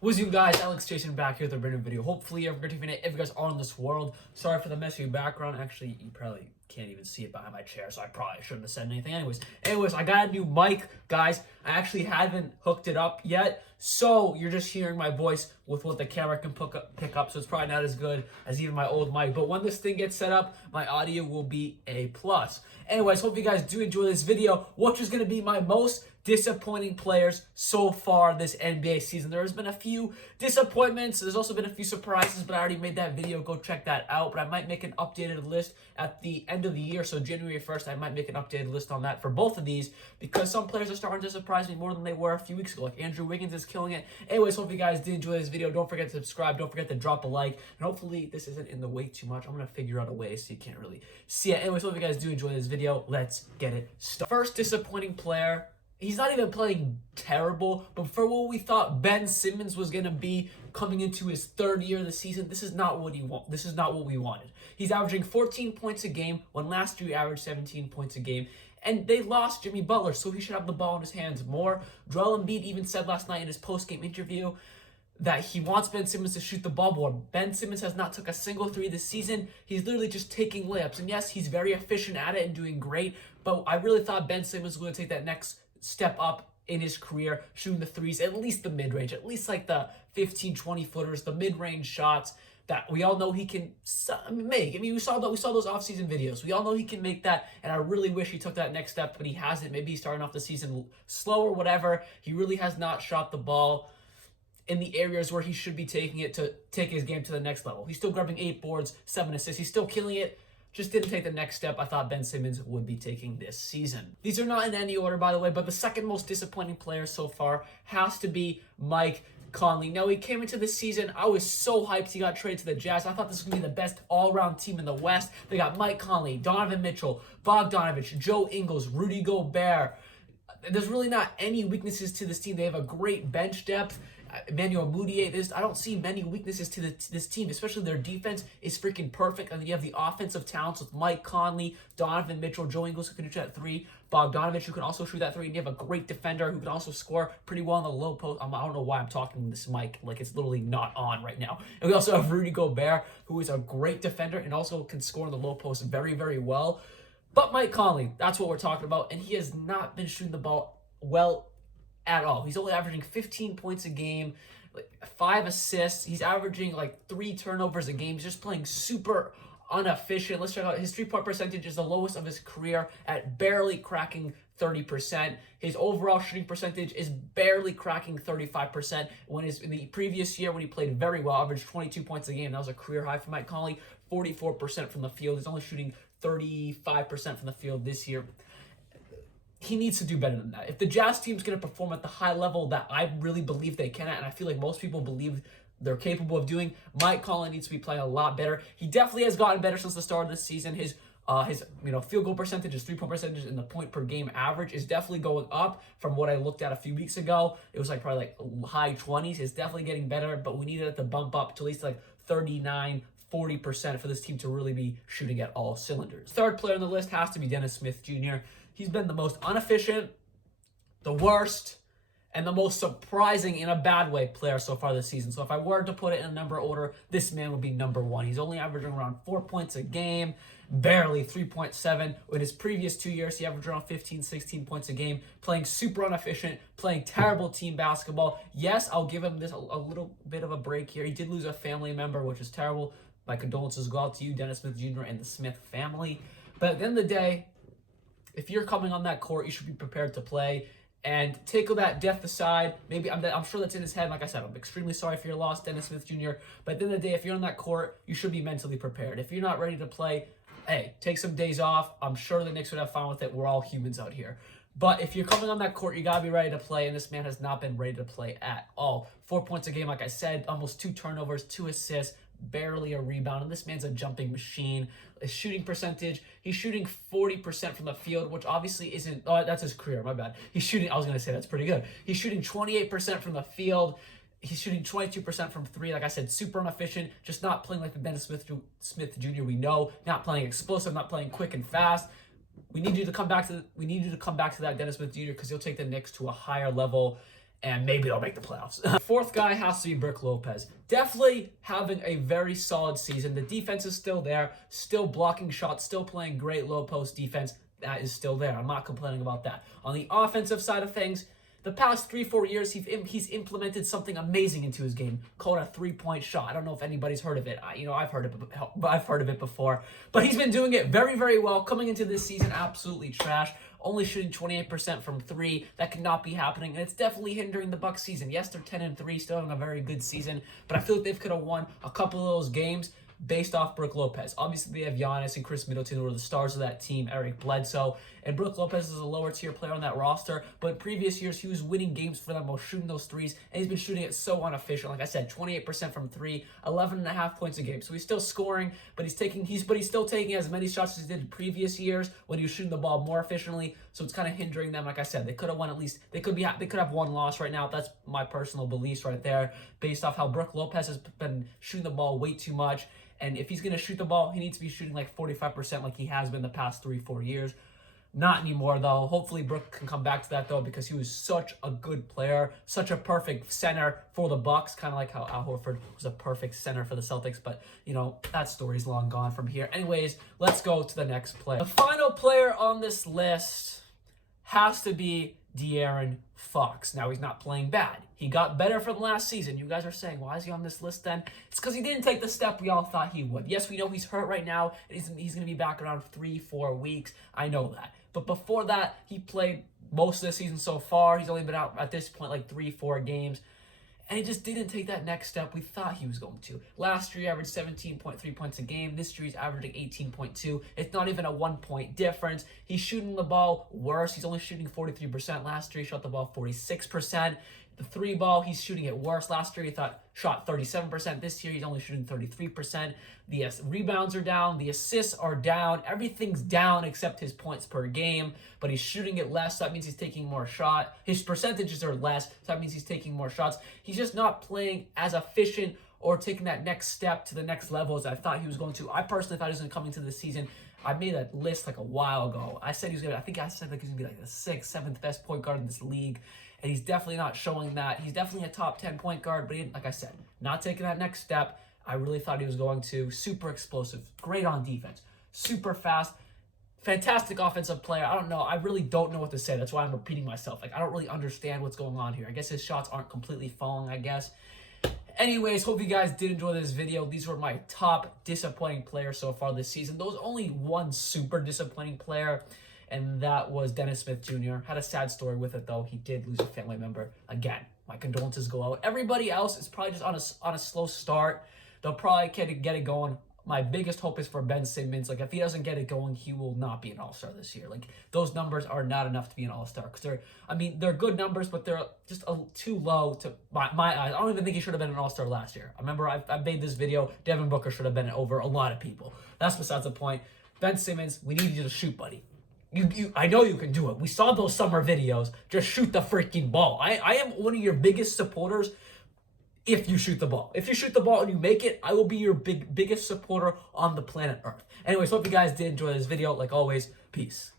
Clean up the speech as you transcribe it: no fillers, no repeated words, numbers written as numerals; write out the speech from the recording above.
What's you guys? Alex Jason back here with a brand new video. Hopefully you're good if you guys are in this world. Sorry for the messy background. Actually, you probably can't even see it behind my chair, so I probably shouldn't have said anything. Anyways, I got a new mic, guys. I actually haven't hooked it up yet, so you're just hearing my voice with what the camera can pick up, so it's probably not as good as even my old mic. But when this thing gets set up, my audio will be A+. Anyways, hope you guys do enjoy this video, which is going to be my most disappointing players so far this NBA season. There has been a few disappointments. There's also been a few surprises, but I already made that video. Go check that out. But I might make an updated list at the end of the year. So January 1st, I might make an updated list on that for both of these because some players are starting to surprise me more than they were a few weeks ago. Like Andrew Wiggins is killing it. Anyways, hope you guys did enjoy this video. Don't forget to subscribe. Don't forget to drop a like. And hopefully this isn't in the way too much. I'm going to figure out a way so you can't really see it. Anyways, hope you guys do enjoy this video. Let's get it started. First disappointing player. He's not even playing terrible, but for what we thought Ben Simmons was going to be coming into his third year of the season, this is not what we wanted. He's averaging 14 points a game when last year he averaged 17 points a game. And they lost Jimmy Butler, so he should have the ball in his hands more. Joel Embiid even said last night in his post-game interview that he wants Ben Simmons to shoot the ball more. Ben Simmons has not took a single three this season. He's literally just taking layups. And yes, he's very efficient at it and doing great, but I really thought Ben Simmons was going to take that next step up in his career, shooting the threes, at least the mid-range, at least like the 15, 20 footers, the mid-range shots that we all know he can make. I mean, we saw those off-season videos. We all know he can make that, and I really wish he took that next step, but he hasn't. Maybe he's starting off the season slow or whatever. He really has not shot the ball in the areas where he should be taking it to take his game to the next level. He's still grabbing 8 boards, 7 assists. He's still killing it. Just didn't take the next step I thought Ben Simmons would be taking this season. These are not in any order, by the way, but the second most disappointing player so far has to be Mike Conley. Now, he came into the season, I was so hyped he got traded to the Jazz. I thought this was going to be the best all-around team in the West. They got Mike Conley, Donovan Mitchell, Bogdanovich, Joe Ingles, Rudy Gobert. There's really not any weaknesses to this team. They have a great bench depth. Emmanuel Mudiay, I don't see many weaknesses to this team, especially their defense is freaking perfect. And then you have the offensive talents with Mike Conley, Donovan Mitchell, Joe Ingles who can shoot that three, Bogdanovich who can also shoot that three, and you have a great defender who can also score pretty well in the low post. I don't know why I'm talking this mic like it's literally not on right now. And we also have Rudy Gobert, who is a great defender and also can score in the low post very, very well. But Mike Conley, that's what we're talking about, and he has not been shooting the ball well at all. He's only averaging 15 points a game, like 5 assists. He's averaging like 3 turnovers a game. He's just playing super inefficient. Let's check out his 3-point percentage is the lowest of his career at barely cracking 30%. His overall shooting percentage is barely cracking 35%. When in the previous year when he played very well, averaged 22 points a game. That was a career high for Mike Conley. 44% from the field. He's only shooting 35% from the field this year. He needs to do better than that. If the Jazz team's going to perform at the high level that I really believe they can, and I feel like most people believe they're capable of doing, Mike Conley needs to be playing a lot better. He definitely has gotten better since the start of the season. His field goal percentage, his 3-point percentage, and the point per game average is definitely going up from what I looked at a few weeks ago. It was like probably like high 20s. It's definitely getting better, but we needed it to bump up to at least like 39-40% for this team to really be shooting at all cylinders. Third player on the list has to be Dennis Smith Jr. He's been the most inefficient, the worst, and the most surprising in a bad way player so far this season. So if I were to put it in a number order, this man would be number 1. He's only averaging around 4 points a game, barely 3.7. In his previous 2 years, he averaged around 15, 16 points a game, playing super inefficient, playing terrible team basketball. Yes, I'll give him this a little bit of a break here. He did lose a family member, which is terrible. My condolences go out to you, Dennis Smith Jr. and the Smith family. But at the end of the day, if you're coming on that court, you should be prepared to play and take all that death aside. Maybe I'm sure that's in his head. Like I said, I'm extremely sorry for your loss, Dennis Smith Jr. But at the end of the day, if you're on that court, you should be mentally prepared. If you're not ready to play, hey, take some days off. I'm sure the Knicks would have fun with it. We're all humans out here. But if you're coming on that court, you got to be ready to play, and this man has not been ready to play at all. 4 points a game, like I said, almost 2 turnovers, 2 assists, barely a rebound, and this man's a jumping machine. His shooting percentage, he's shooting 40% from the field, which obviously isn't, that's his career, my bad. I was going to say that's pretty good. He's shooting 28% from the field. He's shooting 22% from 3. Like I said, super inefficient, just not playing like the Dennis Smith Jr. we know, not playing explosive, not playing quick and fast. We need you to come back to that Dennis Smith Jr. because he'll take the Knicks to a higher level. and maybe they'll make the playoffs. Fourth guy has to be Brook Lopez. Definitely having a very solid season. The defense is still there, still blocking shots, still playing great low post defense. That is still there. I'm not complaining about that. On the offensive side of things, the past 3-4 years, he's implemented something amazing into his game, called a three-point shot. I don't know if anybody's heard of it. I've heard of it before, but he's been doing it very, very well. Coming into this season, absolutely trash. Only shooting 28% from three. That could not be happening, and it's definitely hindering the Bucks' season. Yes, they're 10-3, still having a very good season, but I feel like they could have won a couple of those games based off Brook Lopez. Obviously, they have Giannis and Chris Middleton, who are the stars of that team, Eric Bledsoe, and Brook Lopez is a lower tier player on that roster, but in previous years, he was winning games for them while shooting those threes, and he's been shooting it so inefficient. Like I said, 28% from three, 11.5 points a game. So he's still scoring, but he's still taking as many shots as he did in previous years when he was shooting the ball more efficiently, so it's kind of hindering them. Like I said, they could have won at least, they could have one loss right now. That's my personal beliefs right there, based off how Brook Lopez has been shooting the ball way too much. And if he's going to shoot the ball, he needs to be shooting like 45% like he has been the past 3-4 years. Not anymore, though. Hopefully, Brook can come back to that, though, because he was such a good player, such a perfect center for the Bucks, kind of like how Al Horford was a perfect center for the Celtics. But, that story's long gone from here. Anyways, let's go to the next player. The final player on this list has to be De'Aaron Fox. Now, he's not playing bad. He got better from last season. You guys are saying, why is he on this list then? It's because he didn't take the step we all thought he would. Yes, we know he's hurt right now. He's going to be back around 3-4 weeks. I know that. But before that, he played most of the season so far. He's only been out at this point like 3-4 games. And he just didn't take that next step we thought he was going to. Last year, he averaged 17.3 points a game. This year, he's averaging 18.2. It's not even a 1-point difference. He's shooting the ball worse. He's only shooting 43%. Last year, he shot the ball 46%. The three ball, he's shooting it worse. Last year, he shot 37%. This year, he's only shooting 33%. The rebounds are down. The assists are down. Everything's down except his points per game, but he's shooting it less, so that means he's taking more shots. His percentages are less, so that means he's taking more shots. He's just not playing as efficient or taking that next step to the next level as I thought he was going to. I personally thought he was going to come into the season. I made that list like a while ago. I said he was going to, I think I said like he's going to be like the 6th, 7th best point guard in this league. And he's definitely not showing that. He's definitely a top 10 point guard, but he, like I said, not taking that next step. I really thought he was going to. Super explosive, great on defense, super fast, fantastic offensive player. I don't know. I really don't know what to say. That's why I'm repeating myself. Like, I don't really understand what's going on here. I guess his shots aren't completely falling, I guess. Anyways, hope you guys did enjoy this video. These were my top disappointing players so far this season. There was only one super disappointing player, and that was Dennis Smith Jr. Had a sad story with it, though. He did lose a family member. Again, my condolences go out. Everybody else is probably just on a slow start. They'll probably get it going. My biggest hope is for Ben Simmons. Like, if he doesn't get it going, he will not be an All-Star this year. Like, those numbers are not enough to be an All-Star. Because they're good numbers, but they're just too low to my eyes. I don't even think he should have been an All-Star last year. I remember I made this video. Devin Booker should have been over a lot of people. That's besides the point. Ben Simmons, we need you to shoot, buddy. I know you can do it. We saw those summer videos. Just shoot the freaking ball. I am one of your biggest supporters if you shoot the ball. If you shoot the ball and you make it, I will be your biggest supporter on the planet Earth. Anyways, hope you guys did enjoy this video. Like always, peace.